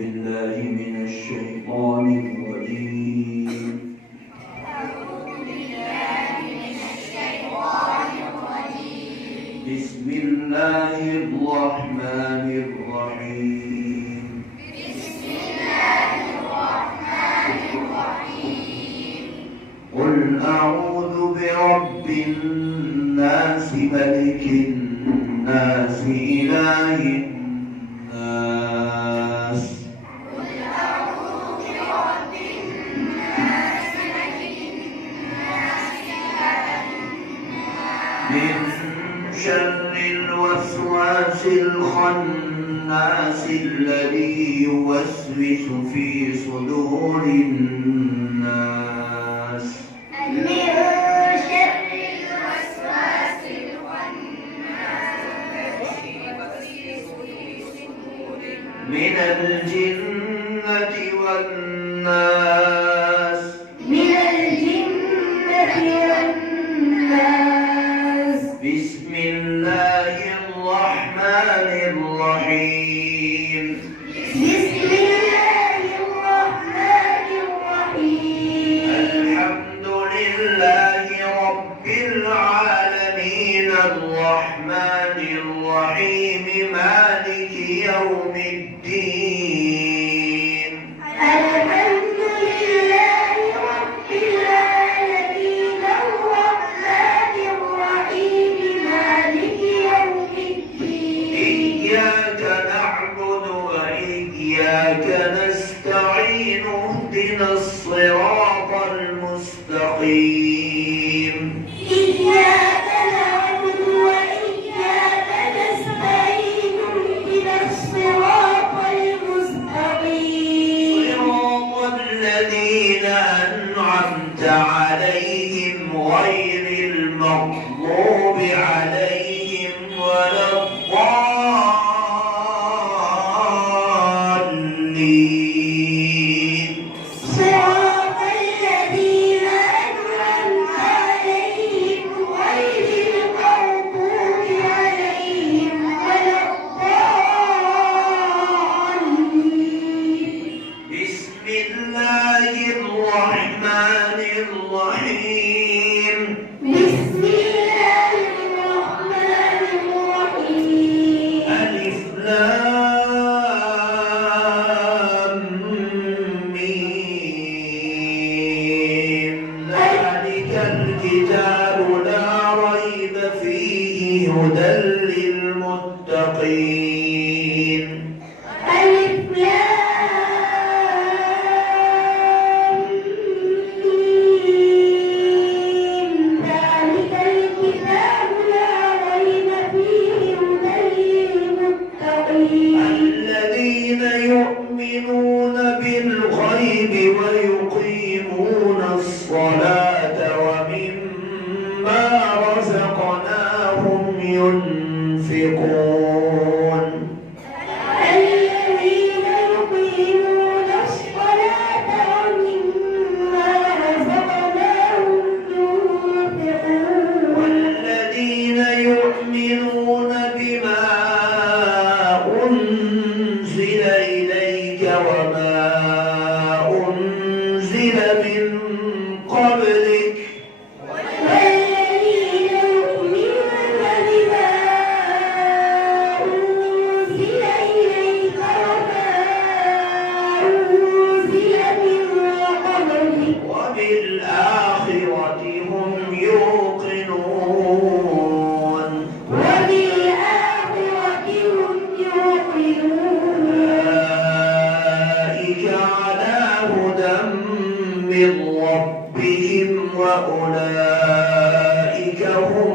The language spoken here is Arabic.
بالله من الشيطان الرجيم. بسم الله الرحمن الرحيم. قل أعوذ برب الناس ملك الناس إله الناس. قل أعوذ برب الناس ملك الناس إله الناس. من شر الوسواس الخناس الذي يوسوس في صدور الناس. من شر الوسواس الخناس الذي يوسوس في صدور الناس. من الجنة والناس. من الجنة والناس. بسم الله الرحمن الرحيم. بسم الله الرحمن الرحيم. الحمد لله رب العالمين الرحمن الرحيم مالك يوم الدين. الحمد لله رب العالمين الرحمن الرحيم مالك يوم الدين. إياك نعبد وإياك نستعين اهدنا الصراط المستقيم. إياك نعبد وإياك نستعين اهدنا الصراط المستقيم. صراط الذين أنعمت عليهم غير المغضوب عليهم ولا الضالين. صراط الذين أنعمت عليهم غير المغضوب عليهم ولا الضالين. بسم الله الرحمن الرحيم. بسم الله الرحمن الرحيم. ألف لام ميم. ذلك الكتاب لا ريب فيه هدى للمتقين. ألف لام ميم. ذلك الكتاب لا ريب فيه هدى للمتقين. الذين يؤمنون بالغيب ويقيمون الصلاة ومما رزقناهم ينفقون. الذين يقيمون الصلاة ومما رزقناهم ينفقون. والذين يؤمنون بما أنزل إليك وما أنزل من قبلك. والذين يؤمنون بما أنزل إليك وما أنزل من قبلك. وبالآخرة هم يوقنون. وبالآخرة هم يوقنون. أولئك على هدى من ربهم وأولئك هم